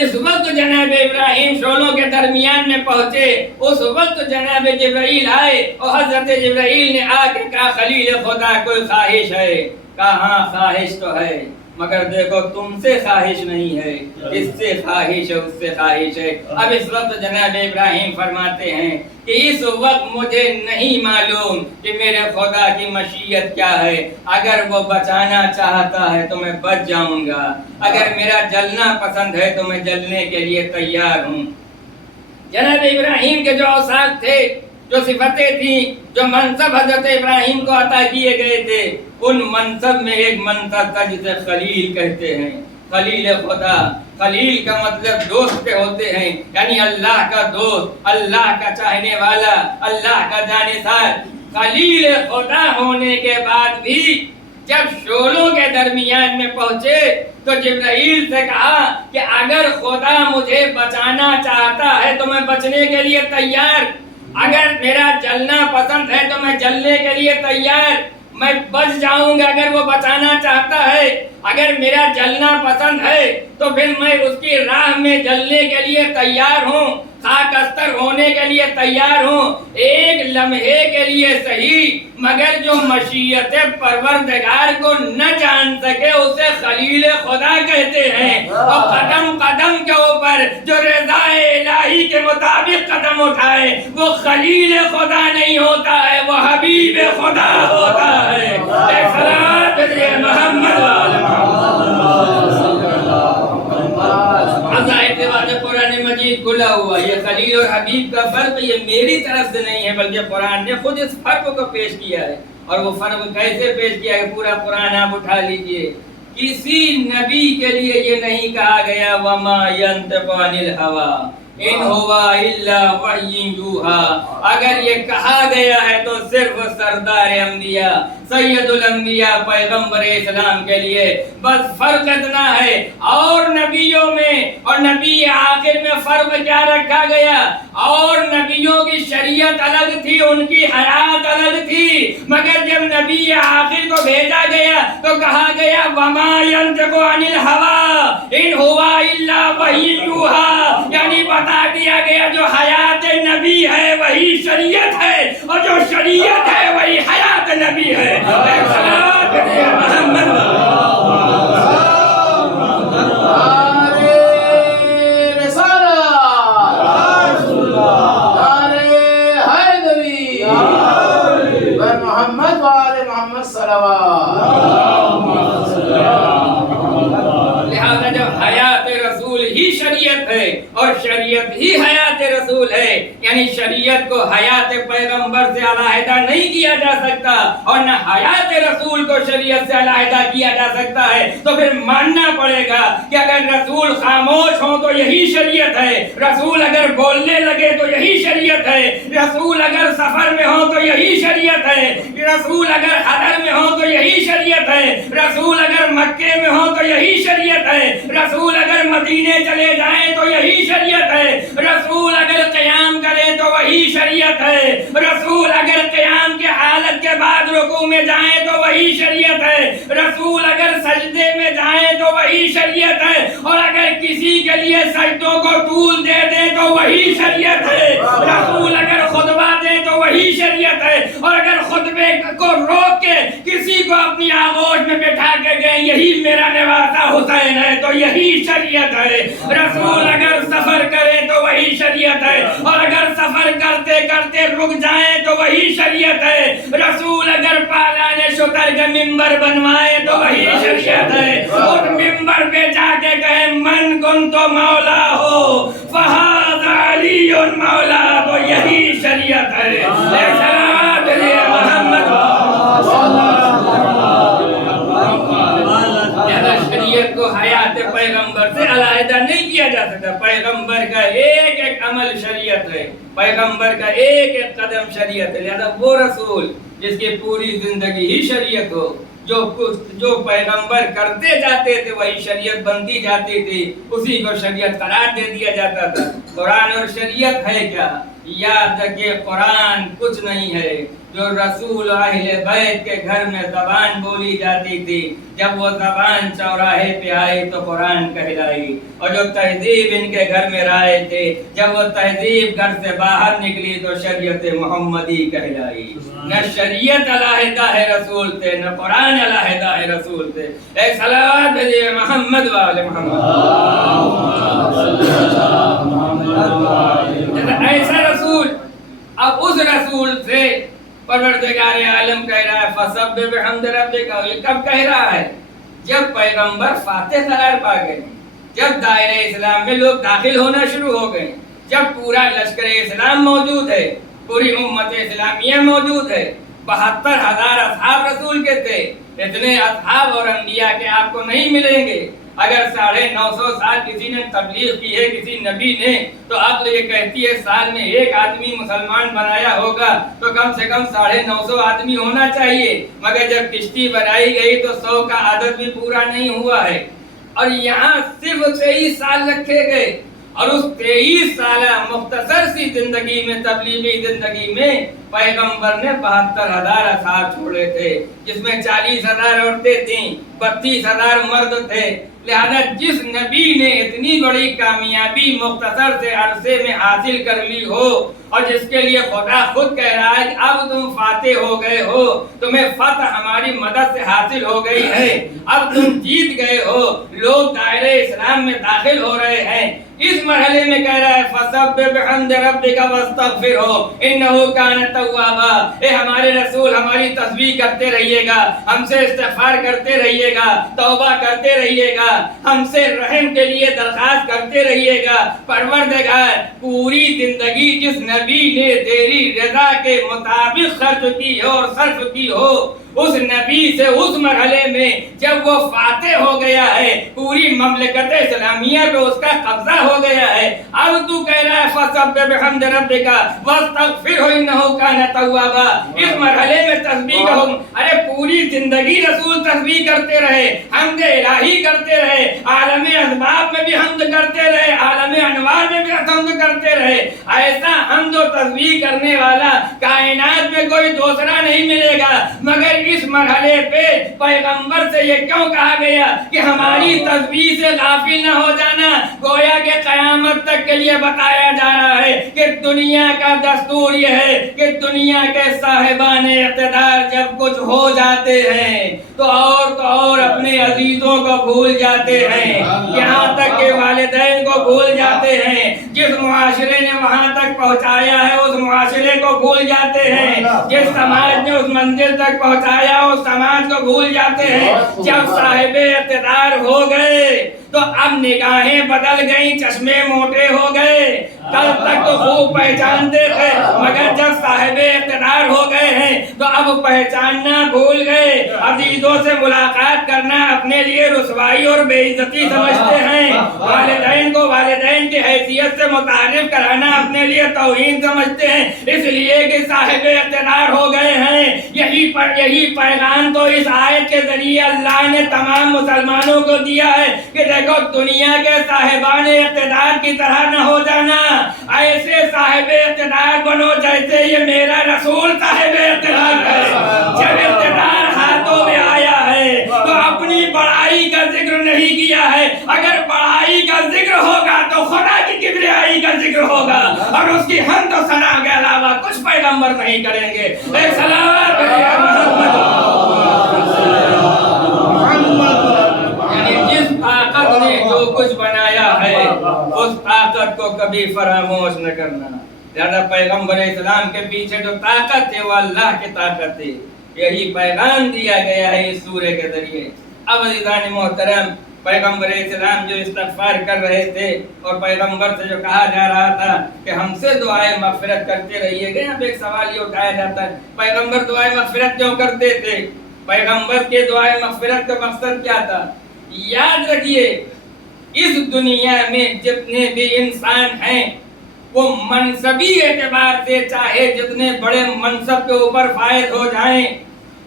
جس وقت جناب ابراہیم شعلوں کے درمیان میں پہنچے اس وقت جناب جبرائیل آئے اور حضرت جبرائیل نے آ کے کہا خلیل خدا کوئی خواہش ہے؟ کہا ہاں خواہش تو ہے، مگر دیکھو تم سے خواہش نہیں ہے، اس سے خواہش ہے، اس سے خواہش ہے۔ اب اس وقت جناب ابراہیم فرماتے ہیں کہ اس وقت مجھے نہیں معلوم کہ میرے خدا کی مشیت کیا ہے، اگر وہ بچانا چاہتا ہے تو میں بچ جاؤں گا، اگر میرا جلنا پسند ہے تو میں جلنے کے لیے تیار ہوں۔ جناب ابراہیم کے جو اوصاف تھے، جو صفتیں تھیں، جو منصب حضرت ابراہیم کو عطا کیے گئے تھے، ان منصب میں ایک منصب تھا جسے خلیل کہتے ہیں، خلیل خدا۔ خلیل کا مطلب دوست کے ہوتے ہیں، یعنی اللہ کا دوست، اللہ کا چاہنے والا، اللہ کا جانثار۔ خلیل خدا ہونے کے بعد بھی جب شعلوں کے درمیان میں پہنچے تو جبرائیل سے کہا کہ اگر خدا مجھے بچانا چاہتا ہے تو میں بچنے کے لیے تیار، اگر میرا جلنا پسند ہے تو میں جلنے کے لیے تیار، میں بچ جاؤں گا اگر وہ بچانا چاہتا ہے، اگر میرا جلنا پسند ہے تو پھر میں اس کی راہ میں جلنے کے لیے تیار ہوں، خاک استر ہونے کے لیے تیار ہوں، ایک لمحے کے لیے صحیح، مگر جو مشیت پروردگار کو نہ جان سکے اسے خلیل خدا کہتے ہیں۔ اور قدم قدم کے اوپر جو رضا مطابق قدم اٹھائے وہ خلیل خدا نہیں ہوتا ہے، وہ حبیب خدا ہوتا ہے۔ ایک صلوات بھیجیے محمد والے قرآن مجید کھلا ہوا۔ یہ خلیل اور حبیب کا فرق یہ میری طرف سے نہیں ہے، بلکہ قرآن نے خود اس فرق کو پیش کیا ہے۔ اور وہ فرق کیسے پیش کیا ہے؟ پورا قرآن آپ اٹھا لیجئے، کسی نبی کے لیے یہ نہیں کہا گیا وما ينطق عن الهوى ان هو الا وحی یوحی۔ اگر یہ کہا گیا ہے تو صرف سردار انبیاء، سید الانبیاء، پیغمبر اسلام کے لیے۔ بس فرق اتنا ہے، اور نبیوں میں اور نبی آخر میں فرق کیا رکھا گیا؟ اور نبیوں کی شریعت الگ تھی، ان کی حیات الگ تھی، مگر جب نبی آخر کو بھیجا گیا تو کہا گیا وما ينطق عن الهوى ان هو الا وحی یوحی، یعنی بتا دیا گیا جو حیات نبی ہے وہی شریعت ہے، اور جو شریعت ہے وہی حیات نبی ہے۔ محمد محمد والے محمد لہذا جب حیات رسول ہی شریعت ہے اور شریعت ہی حیات رسول ہے، یعنی شریعت کو حیات پیغمبر سے علیحدہ نہیں کیا جا سکتا اور نہ حیات رسول کو شریعت سے علیحدہ کیا جا سکتا ہے، تو پھر ماننا پڑے گا کہ اگر رسول خاموش ہوں تو یہی شریعت ہے، رسول اگر بولنے لگے تو یہی شریعت ہے، رسول اگر سفر میں ہوں تو یہی شریعت ہے، رسول اگر حضر میں ہوں تو یہی شریعت ہے، رسول اگر مکے میں ہوں تو یہی شریعت ہے، رسول اگر مدینے چلے جائیں تو یہی شریعت ہے، رسول اگر قیام کریں تو وہی شریعت ہے، رسول اگر قیام کے حالت کے بعد رکوع میں جائیں تو وہی شریعت ہے، رسول اگر سجدے میں جائیں تو وہی شریعت ہے، اور اگر کسی کے لیے سجدوں کو طول دے دیں تو وہی شریعت ہے، رسول اگر خطبہ دیں تو وہی شریعت ہے، اور اگر خطبے کو روک کے کسی کو اپنی آغوش میں بٹھا کے گئے یہی میرا نواسہ حسین ہے تو یہی شریعت ہے، رسول اگر سفر کرے تو وہی شریعت ہے، اور اگر سفر کرتے کرتے رک جائیں تو وہی شریعت ہے، رسول اگر پالان شتر کا ممبر بنوائے تو وہی شریعت ہے، اور ممبر پہ جا کے کہے من کن تو مولا ہو فہذا علی مولا تو یہی شریعت ہے۔ شریعت کو حیات پیغمبر سے علیحدہ نہیں کیا جا سکتا، پیغمبر کا ایک ایک عمل شریعت ہے، پیغمبر کا ایک ایک قدم شریعت ہے، لہذا وہ رسول جس کی پوری زندگی ہی شریعت ہو، جو پیغمبر کرتے جاتے تھے وہی شریعت بنتی جاتی تھی، اسی کو شریعت قرار دے دیا جاتا تھا۔ قرآن اور شریعت ہے کیا؟ یاد رکھے قرآن کچھ نہیں ہے، جو رسول اہل بیت کے گھر میں زبان بولی جاتی تھی، جب وہ زبان چوراہے پہ آئی تو قرآن کہلائی، اور جو تہذیب ان کے گھر میں رائے تھے جب وہ تہذیب گھر سے باہر نکلی تو شریعت محمدی کہلائی۔ نہ شریعت علیحدہ ہے رسول تھے، نہ قرآن علیحدہ ہے رسول تھے۔ ایک صلوات بھیجیے محمد والے محمد۔ ایسا رسول، اب اس رسول سے پروردگار عالم کہہ رہا ہے فسبح بحمد ربک، یہ کب کہہ رہا ہے؟ جب پیغمبر فاتح قرار پا گئے، جب دائرہ اسلام میں لوگ داخل ہونا شروع ہو گئے، جب پورا لشکر اسلام موجود ہے، پوری امت اسلامیہ موجود ہے، 72,000 اصحاب رسول کے تھے، اتنے اصحاب اور انبیاء کے آپ کو نہیں ملیں گے۔ اگر 950 سال کسی نے تبلیغ کی ہے کسی نبی نے تو عقل یہ کہتی ہے سال میں ایک آدمی مسلمان بنایا ہوگا تو کم سے کم 950 آدمی ہونا چاہیے، مگر جب کشتی بنائی گئی تو 100 کا عدد بھی پورا نہیں ہوا ہے، اور یہاں صرف 23 سال رکھے گئے، اور اس 23 سالہ مختصر سی زندگی میں، تبلیغی زندگی میں، پیغمبر نے 72,000 اصحاب چھوڑے تھے، جس میں 40,000 عورتیں تھیں، 32,000 مرد تھے۔ لہذا جس نبی نے اتنی بڑی کامیابی مختصر سے عرصے میں حاصل کر لی ہو، اور جس کے لیے خدا خود کہہ رہا ہے کہ اب تم فاتح ہو گئے ہو، تمہیں فتح ہماری مدد سے حاصل ہو گئی ہے، اب تم جیت گئے ہو، لوگ دائرہ اسلام میں داخل ہو رہے ہیں، اس مرحلے میں کہہ رہا ہے فَسَبِّحْ بِحَمْدِ رَبِّكَ وَاسْتَغْفِرْهُ إِنَّهُ كَانَ تَوَّابًا۔ اے ہمارے رسول ہماری تسبیح کرتے رہیے گا، ہم سے استغفار کرتے رہیے گا، توبہ کرتے رہیے گا، ہم سے رحم کے لیے درخواست کرتے رہیے گا۔ پروردگار پوری زندگی جس نبی نے تیری رضا کے مطابق خرچ کی ہو اور صرف کی ہو، اس نبی سے اس مرحلے میں جب وہ فاتح ہو گیا ہے، پوری مملکت اسلامیہ پہ اس کا قبضہ ہو گیا ہے، اب تو کہہ رہا ہے فَسَبِّحْ بِحَمْدِ رَبِّكَ وَاسْتَغْفِرْهُ إِنَّهُ كَانَ تَوَّابًا۔ اس مرحلے میں تسبیح کا حکم، ارے پوری زندگی رسول تسبیح کرتے رہے، حمد الہی کرتے رہے، عالم اسباب میں بھی حمد کرتے رہے، عالم انوار میں بھی حمد کرتے رہے۔ ایسا حمد و تسبیح کرنے والا کائنات میں کوئی دوسرا نہیں ملے گا، مگر اس مرحلے پہ پیغمبر سے یہ کیوں کہا گیا کہ ہماری تسبیح سے غافل نہ ہو جانا؟ گویا کہ قیامت تک کے لیے بتایا جا رہا ہے کہ دنیا کا دستور یہ ہے کہ دنیا کے صاحبان اقتدار جب کچھ ہو جاتے ہیں تو اور اپنے عزیزوں کو بھول جاتے ہیں، یہاں تک کہ والدین کو بھول جاتے ہیں، جس معاشرے نے وہاں تک پہنچایا ہے اس معاشرے کو بھول جاتے ہیں، جس سماج نے اس منزل تک پہنچایا اس سماج کو بھول جاتے ہیں۔ جب صاحب اقتدار ہو گئے تو اب نگاہیں بدل گئیں، چشمے موٹے ہو گئے، کل تک تو خوب پہچانتے تھے مگر جب صاحب اقتدار ہو گئے ہیں تو اب پہچاننا بھول گئے، عزیزوں سے ملاقات کرنا اپنے لیے رسوائی اور بے عزتی سمجھتے ہیں، والدین کو والدین کی حیثیت سے متعارف کرانا اپنے لیے توہین سمجھتے ہیں، اس لیے کہ صاحب اقتدار ہو گئے ہیں۔ یہی پیغام تو اس آیت کے ذریعے اللہ نے تمام مسلمانوں کو دیا ہے کہ دیکھو دنیا کے صاحبان اقتدار کی طرح نہ ہو جانا، ایسے صاحب اقتدار بنو جیسے یہ میرا رسول صاحب اقتدار ہے۔ جب اقتدار ہاتھوں میں آیا ہے تو اپنی بڑائی کا ذکر نہیں کیا ہے، اگر بڑائی کا ذکر ہوگا تو خدا کی کبریائی کا ذکر ہوگا اور اس کی حمد و ثنا کے علاوہ کچھ پیغمبر نہیں کریں گے۔ ایک صلوات جو کچھ بنایا ہے اس طاقت کو کبھی فراموش نہ کرنا۔ لہذا پیغمبر اسلام کے پیچھے جو طاقت ہے وہ اللہ کی طاقت ہے، یہی پیغام دیا گیا ہے اس سورے کے ذریعے۔ اب عزیزان محترم، پیغمبر اسلام جو استغفار کر رہے تھے اور پیغمبر سے جو کہا جا رہا تھا کہ ہم سے دعائیں مغفرت کرتے رہیے گا، اب ایک سوال یہ اٹھایا جاتا ہے پیغمبر دعائیں مغفرت کیوں کرتے تھے؟ پیغمبر کے دعائیں مغفرت کا مقصد کیا تھا؟ یاد رکھیے اس دنیا میں جتنے بھی انسان ہیں وہ منصبی اعتبار سے چاہے جتنے بڑے منصب کے اوپر فائز ہو جائیں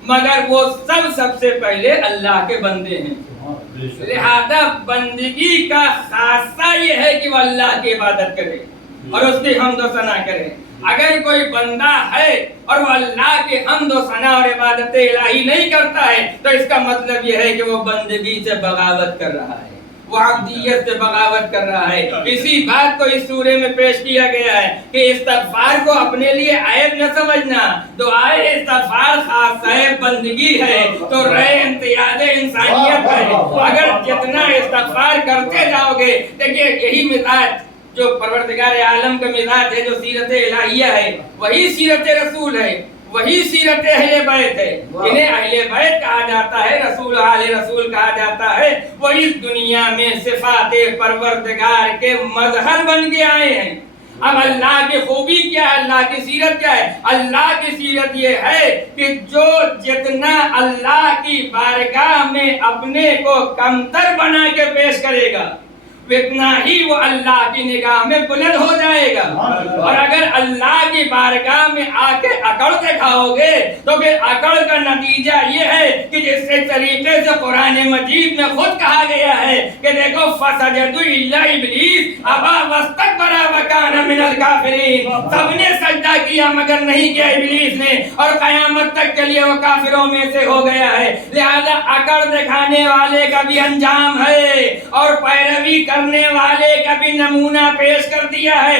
مگر وہ سب سے پہلے اللہ کے بندے ہیں، لہذا بندگی کا خاصہ یہ ہے کہ وہ اللہ کی عبادت کرے اور اس کی حمد و ثنا کرے۔ اگر کوئی بندہ ہے اور وہ اللہ کی حمد و ثنا اور عبادت الہی نہیں کرتا ہے تو اس کا مطلب یہ ہے کہ وہ بندگی سے بغاوت کر رہا ہے، وہ عبدیت سے بغاوت کر رہا ہے۔ اسی بات کو اس سورے میں پیش کیا گیا ہے کہ استغفار کو اپنے لیے عیب نہ سمجھنا، دعائے استغفار خاصہ بندگی ہے تو رے امتیاز انسانیت ہے۔ اگر جتنا استغفار کرتے جاؤ گے، دیکھیے یہی مزاج جو پروردگار عالم کا مزاج ہے، جو سیرت الہیہ ہے، وہی سیرت رسول ہے، وہی سیرت اہل بیت ہے۔ انہیں اہل بیت کہا جاتا ہے، رسول آل رسول کہا جاتا ہے۔ وہ اس دنیا میں صفات پروردگار کے مظہر بن کے آئے ہیں۔ اب اللہ کی خوبی کیا ہے، اللہ کی سیرت کیا ہے؟ اللہ کی سیرت یہ ہے کہ جو جتنا اللہ کی بارگاہ میں اپنے کو کمتر بنا کے پیش کرے گا اتنا ہی وہ اللہ کی نگاہ میں بلند ہو جائے گا، اور اگر اللہ کی بارگاہ میں آ کے اکڑ دکھاؤ گے تو پھر اکڑ کا نتیجہ یہ ہے کہ جس طریقے سے قرآن مجید میں خود کہا گیا ہے کہ دیکھو فسجدوا الا ابلیس ابا واستکبر وکان من الکافرین، سب نے سجدہ کیا مگر نہیں کیا ابلیس نے، اور قیامت تک کے لیے وہ کافروں میں سے ہو گیا ہے۔ لہذا اکڑ دکھانے والے کا بھی انجام ہے اور پیروی کرنے والے کا بھی نمونہ پیش کر دیا ہے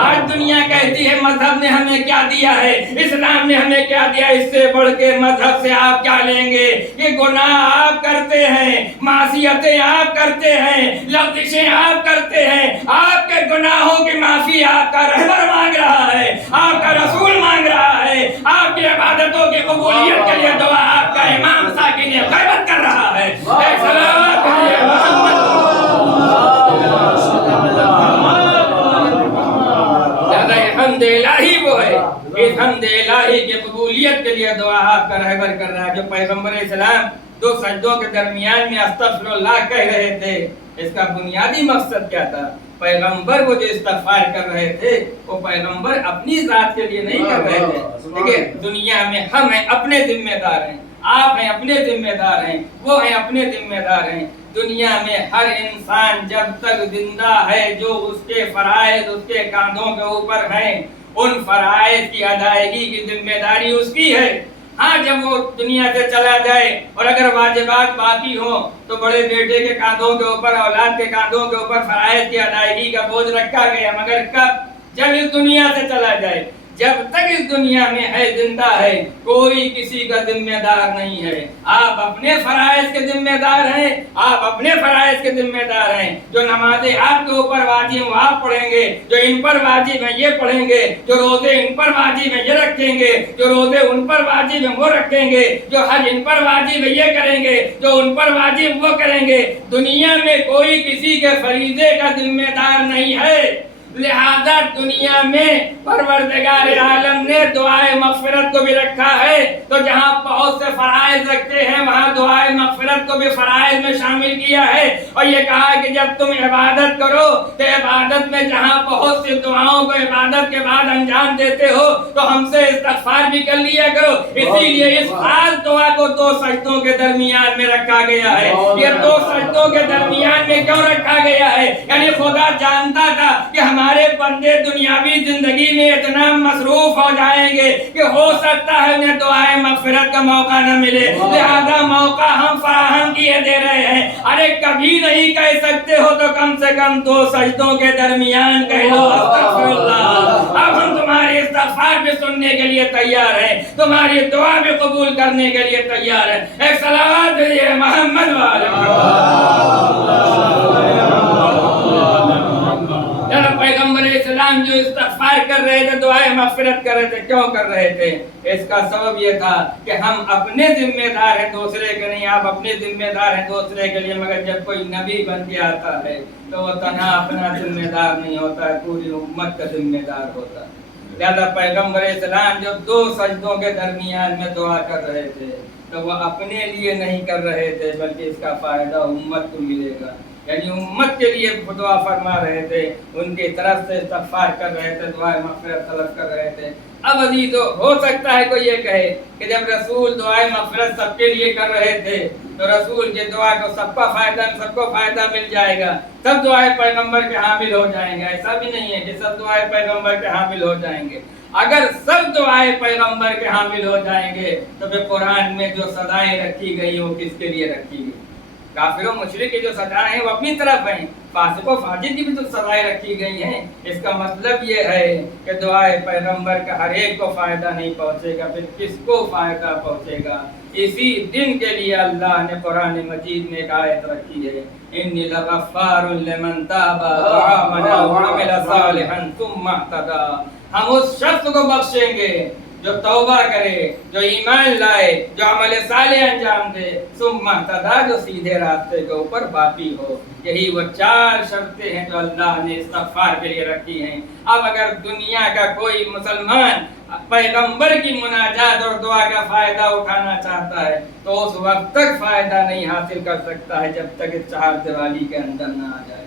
آج دنیا کہتی ہے مذہب نے ہمیں کیا دیا ہے، اسلام نے ہمیں کیا دیا، اس سے بڑھ کے مذہب سے آپ کیا لیں گے؟ یہ گناہ آپ کرتے ہیں، معصیتیں آپ کرتے ہیں، لغزشیں آپ کرتے ہیں، آپ کے گناہوں کی معافی آپ کا رہبر مانگ رہا ہے، آپ کا رسول مانگ رہا ہے، آپ کی عبادتوں کی قبولیت کے لیے دعا آپ کا امام ساکن غیبت کر رہا ہے۔ ایک صلوات ہے محمد۔ حمد الہی وہ ہے، اس حمد الہی کی قبولیت کے لیے دعا آپ کا رہبر کر رہا ہے۔ جو پیغمبر اسلام دو سجدوں کے درمیان میں استغفر اللہ کہہ رہے تھے، اس کا بنیادی مقصد کیا تھا؟ پیغمبر وہ جو استغفار کر رہے تھے وہ پیغمبر اپنی ذات کے لیے نہیں کر رہے تھے، لیکن دنیا میں ہم ہیں اپنے ذمہ دار ہیں، آپ ہیں اپنے ذمہ دار ہیں، وہ ہیں اپنے ذمہ دار ہیں۔ دنیا میں ہر انسان جب تک زندہ ہے جو اس کے فرائض اس کے کاندھوں کے اوپر ہیں، ان فرائض کی ادائیگی کی ذمہ داری اس کی ہے۔ ہاں جب وہ دنیا سے چلا جائے اور اگر واجبات باقی ہوں تو بڑے بیٹے کے کاندھوں کے اوپر، اولاد کے کاندھوں کے اوپر فرائض کی ادائیگی کا بوجھ رکھا گیا، مگر کب؟ جب اس دنیا سے چلا جائے۔ جب تک اس دنیا میں ہے، زندہ ہے، کوئی کسی کا ذمہ دار نہیں ہے۔ آپ اپنے فرائض کے ذمہ دار ہیں، آپ اپنے فرائض کے ذمہ دار ہیں۔ جو نمازیں آپ کے اوپر واجب ہیں آپ پڑھیں گے، جو ان پر واجب ہیں یہ پڑھیں گے، جو روزے ان پر واجب ہیں یہ رکھیں گے، جو روزے ان پر واجب ہیں وہ رکھیں گے، جو حج ان پر واجب ہے یہ کریں گے، جو ان پر واجب وہ کریں گے۔ دنیا میں کوئی کسی کے فریضے کا ذمہ دار نہیں ہے۔ لہذا دنیا میں پروردگار عالم نے دعائے مغفرت کو بھی رکھا ہے، تو جہاں بہت سے فرائض رکھتے ہیں وہاں دعائے مغفرت کو بھی فرائض میں شامل کیا ہے، اور یہ کہا کہ جب تم عبادت کرو تو عبادت میں جہاں بہت سی دعاؤں کو عبادت کے بعد انجام دیتے ہو تو ہم سے استغفار بھی کر لیا کرو۔ اسی لیے اس خاص دعا کو دو سجدوں کے درمیان میں رکھا گیا ہے۔ یہ دو سجدوں کے درمیان میں کیوں رکھا گیا ہے؟ یعنی خدا جانتا تھا کہ ہمارے بندے دنیاوی زندگی میں اتنا مصروف ہو جائیں گے کہ ہو سکتا ہے انہیں دعائے مغفرت کا موقع نہ ملے، لہذا موقع ہم فراہم کیے دے رہے ہیں۔ ارے کبھی نہیں کہہ سکتے ہو تو کم سے کم دو سجدوں کے درمیان کہہ لو استغفر اللہ۔ اب ہم تمہاری استغفار بھی سننے کے لیے تیار ہیں، تمہاری دعا بھی قبول کرنے کے لیے تیار ہیں۔ ایک صلوات دیجیے محمد والے پیغمبر اسلام جو استغفار کر رہے تھے، دعائے مغفرت کر رہے تھے، کیوں کر رہے تھے؟ اس کا سبب یہ تھا کہ ہم اپنے ذمہ دار ہیں، دوسرے کے نہیں۔ آپ اپنے ذمہ دار ہیں دوسرے کے لیے، مگر جب کوئی نبی بن کے آتا ہے تو وہ تنہا اپنا ذمہ دار نہیں ہوتا ہے، پوری امت کا ذمہ دار ہوتا ہے۔ لہذا پیغمبر اسلام جب دو سجدوں کے درمیان میں دعا کر رہے تھے تو وہ اپنے لیے نہیں کر رہے تھے، بلکہ اس کا فائدہ امت کو ملے گا، یعنی امت کے لیے دعا فرما رہے تھے، ان کی طرف سے استغفار کر رہے تھے، دعائے مغفرت طلب کر رہے تھے۔ اب عزیز ہو سکتا ہے کوئی یہ کہے کہ جب رسول دعائے مغفرت سب کے لیے کر رہے تھے تو رسول کی دعا کو سب کو فائدہ مل جائے گا، سب دعائے پیغمبر کے حامل ہو جائیں گے۔ ایسا بھی نہیں ہے کہ سب دعائے پیغمبر کے حامل ہو جائیں گے۔ اگر سب دعائے پیغمبر کے حامل ہو جائیں گے تو پھر قرآن میں جو سزائیں رکھی گئی وہ کس کے لیے رکھی گئی؟ کافر و مشرک کی جو سزائیں ہیں وہ اپنی طرف ہیں، فاسق و فاجر کی بھی تو سزائیں رکھی گئی ہیں۔ اس کا مطلب یہ ہے کہ دعائے پیغمبر کا ہر ایک کو فائدہ نہیں پہنچے گا، پھر کس کو فائدہ پہنچے گا؟ اسی دن کے لیے اللہ نے قرآن مجید میں ایک آیت رکھی ہے، انی لغفار لمن تاب وآمن وعمل صالحا ثم اہتدی۔ ہم اس شخص کو بخشیں گے جو توبہ کرے، جو ایمان لائے، جو عمل صالح انجام دے، ثم اہتدی، جو سیدھے راستے کے اوپر باقی ہو۔ یہی وہ چار شرطیں ہیں جو اللہ نے استغفار کے لیے رکھی ہیں۔ اب اگر دنیا کا کوئی مسلمان پیغمبر کی مناجات اور دعا کا فائدہ اٹھانا چاہتا ہے تو اس وقت تک فائدہ نہیں حاصل کر سکتا ہے جب تک اس چہار دیوالی کے اندر نہ آ جائے۔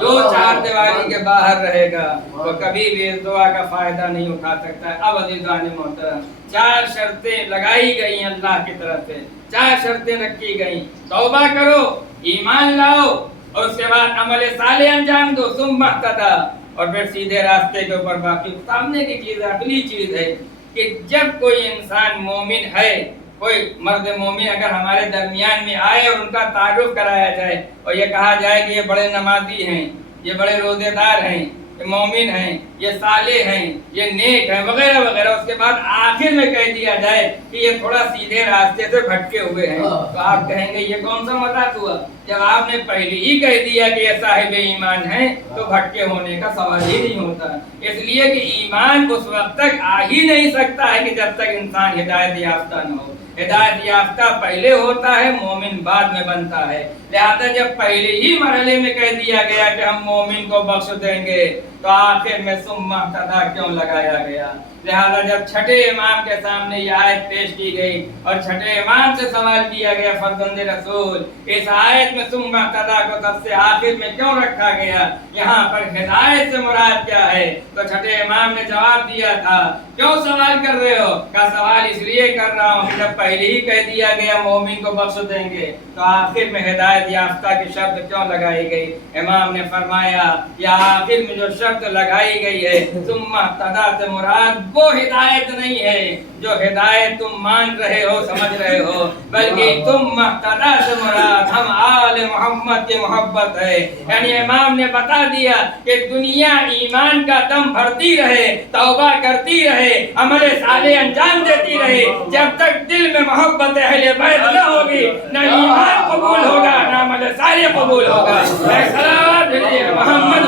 جو چہار دیوالی کے باہر رہے گا وہ کبھی بھی اس دعا کا فائدہ نہیں اٹھا سکتا ہے۔ اب عزیزان محترم، چار شرطیں لگائی گئی ہیں اللہ کی طرف سے، چار شرطیں رکھی گئی۔ توبہ کرو، ایمان لاؤ، اور اس کے بعد عمل صالح انجام دو، ثم اہتدی، اور پھر سیدھے راستے کے اوپر باقی۔ سامنے کی چیز عقلی چیز ہے کہ جب کوئی انسان مومن ہے کوئی مرد مومن اگر ہمارے درمیان میں آئے اور ان کا تعارف کرایا جائے اور یہ کہا جائے کہ یہ بڑے نمازی ہیں، یہ بڑے روزے دار ہیں، یہ مومن ہیں، یہ صالح ہیں، یہ نیک ہیں وغیرہ وغیرہ، اس کے بعد آخر میں کہہ دیا جائے کہ یہ تھوڑا سیدھے راستے سے بھٹکے ہوئے ہیں، تو آپ کہیں گے یہ کون سا مذاق ہوا؟ جب آپ نے پہلے ہی کہہ دیا کہ یہ صاحب ایمان ہیں تو بھٹکے ہونے کا سوال ہی نہیں ہوتا، اس لیے کہ ایمان اس وقت تک آ ہی نہیں سکتا ہے کہ جب تک انسان ہدایت یافتہ نہ ہو۔ ہدایت یافتہ پہلے ہوتا ہے، مومن بعد میں بنتا ہے، لہذا جب پہلے ہی مرحلے میں کہہ دیا گیا کہ ہم مومن کو بخش دیں گے تو آخر میں ثم اہتدیٰ کیوں لگایا گیا؟ لہذا جب چھٹے امام کے سامنے یہ آیت پیش کی گئی اور چھٹے امام سے سوال کیا گیا فرزند رسول اس آیت میں ثم اہتدیٰ کو سب سے آخر میں کیوں رکھا گیا، یہاں پر ہدایت سے مراد کیا ہے؟ تو چھٹے امام نے جواب دیا تھا کیوں سوال کر رہے ہو؟ کا سوال اس لیے کر رہا ہوں کہ جب پہلے ہی کہہ دیا گیا مومن کو بخش دیں گے تو آخر میں ہدایت یافتہ کی شرط کیوں لگائی گئی؟ امام نے فرمایا یا آخر میں جو شرط لگائی گئی ہے ثم اہتدیٰ سے مراد وہ ہدایت نہیں ہے جو ہدایت تم مان رہے ہو سمجھ رہے ہو، بلکہ ثم اہتدیٰ سے مراد ہم آل محمد کی محبت ہے۔ یعنی امام نے بتا دیا کہ دنیا ایمان کا دم بھرتی رہے، توبہ کرتی رہے، عمل صالح انجام دیتی رہے، جب تک دل میں محبت اہل بیت نہ ہوگی نہ ایمان قبول ہوگا نہ عمل صالح قبول ہوگا۔ صلوات علی محمد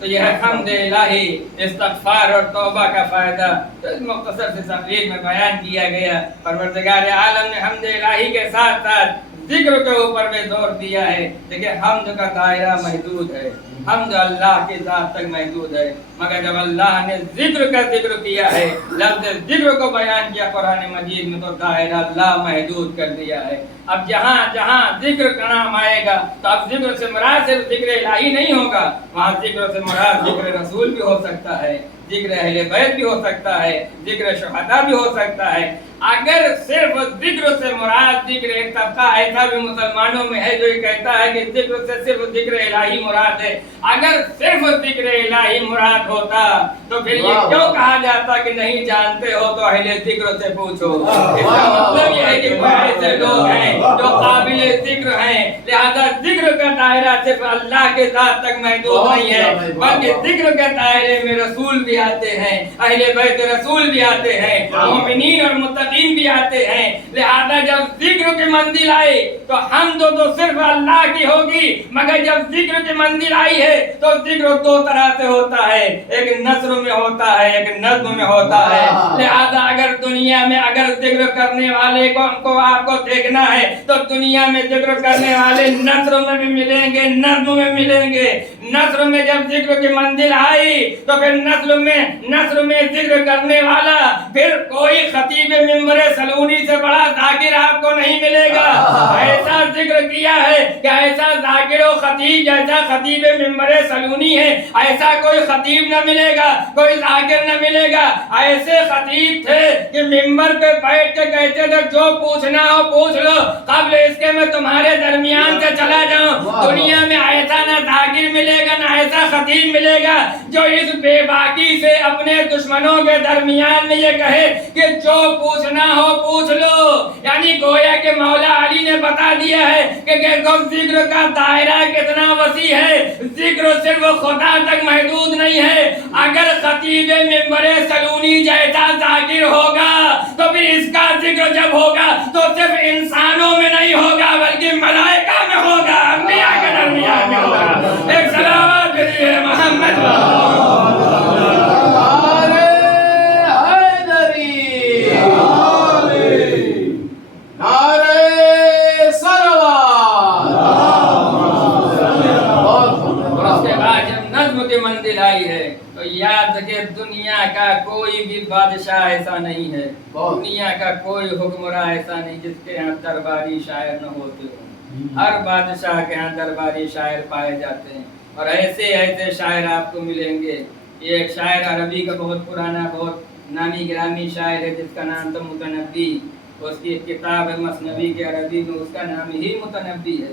تو یہ ہے حمد الہی، استغفار اور توبہ کا فائدہ تو اس مختصر سے تقریر میں بیان کیا گیا۔ پروردگار عالم نے حمد الہی کے ساتھ ساتھ ذکر کے اوپر بھی زور دیا ہے۔ دیکھیں حمد کا دائرہ محدود ہے، حمد اللہ کی ذات تک محدود ہے، مگر جب اللہ نے ذکر کا ذکر کیا ہے، لفظ ذکر کو بیان کیا قرآن مجید میں تو دائرہ اللہ محدود کر دیا ہے۔ اب جہاں جہاں ذکر کا نام آئے گا تو اب ذکر سے مراد صرف ذکر الہی نہیں ہوگا، وہاں ذکر سے مراد ذکر رسول بھی ہو سکتا ہے، ذکر اہل بیت بھی ہو سکتا ہے، ذکر شہداء بھی ہو سکتا ہے۔ اگر صرف ذکر سے مراد ذکر، ایک طبقہ ایسا بھی مسلمانوں میں ہے جو یہ کہتا ہے کہ ذکر سے صرف ذکر الہی مراد ہے، اگر صرف ذکر الہی مراد ہوتا تو پھر یہ کیوں کہا جاتا کہ نہیں جانتے ہو تو اہل ذکر سے پوچھو؟ اس کا مطلب یہ ہے کہ کوئی ایسے لوگ ہیں جو قابل ذکر ہیں، لہذا ذکر کا دائرہ صرف اللہ کے ذات تک محدود نہیں ہے، بلکہ ذکر کے دائرے میں رسول بھی آتے ہیں، اہل بیت رسول بھی آتے ہیں، مومنین اور متقین بھی آتے ہیں۔ لہذا جب ذکر کی منزل آئی تو حمد تو صرف اللہ کی ہوگی، مگر جب ذکر کی منزل آئی ہے تو ذکر دو طرح سے ہوتا ہے، ایک نثر میں ہوتا ہے ایک نظم میں ہوتا ہے۔ لہذا اگر دنیا میں اگر ذکر کرنے والے کو آپ کو دیکھنا ہے تو دنیا میں ذکر کرنے والے نثر میں بھی ملیں گے، نظم میں ملیں گے۔ نثر میں جب ذکر کی منزل آئی تو پھر نثر میں ذکر کرنے والا پھر کوئی خطیب منبر سلونی سے بڑا ذاکر آپ کو نہیں ملے گا۔ ایسا ذکر کیا ہے کہ ایسا ذاکر و خطیب جیسا خطیب منبر سلونی ہے ایسا کوئی خطیب نہ ملے گا، کوئی ذاکر نہ ملے گا۔ ایسے خطیب تھے کہ منبر پہ بیٹھ کے کہتے تھے جو پوچھنا ہو پوچھ لو، قبل اس کے میں تمہارے درمیان سے چلا جاؤں۔ دنیا میں ایسا نہ ذاکر ملے گا نہ ایسا خطیب ملے گا جو اس بے باکی سے اپنے دشمنوں کے درمیان میں یہ کہے کہ جو پوچھنا ہو پوچھ لو۔ یعنی گویا کہ مولا علی نے بتا دیا ہے کہ ذکر کا دائرہ کتنا وسیع ہے، ذکر صرف خدا تک محدود نہیں ہے۔ اگر خطیب منبر سلونی جیسا ذاکر ہوگا تو پھر اس کا ذکر جب ہوگا تو صرف انسانوں میں نہیں ہوگا بلکہ ملائکہ میں ہوگا، انبیاء کے درمیان میں ہوگا۔ ایک صلوات کریے محمد منزل آئی ہے تو یاد کہ دنیا کا کوئی بھی بادشاہ ایسا نہیں ہے، دنیا کا کوئی حکمراں ایسا نہیں جس کے ہاں درباری شاعر نہ ہوتے ہوں۔ ہر بادشاہ کے ہاں درباری شاعر پائے جاتے ہیں اور ایسے ایسے شاعر آپ کو ملیں گے۔ یہ ایک شاعر عربی کا بہت پرانا بہت نامی گرامی شاعر ہے جس کا نام تھا متنبی، اس کی ایک کتاب ہے مثنوی کے عربی میں، اس کا نام ہی متنبی ہے۔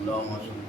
اللهم صل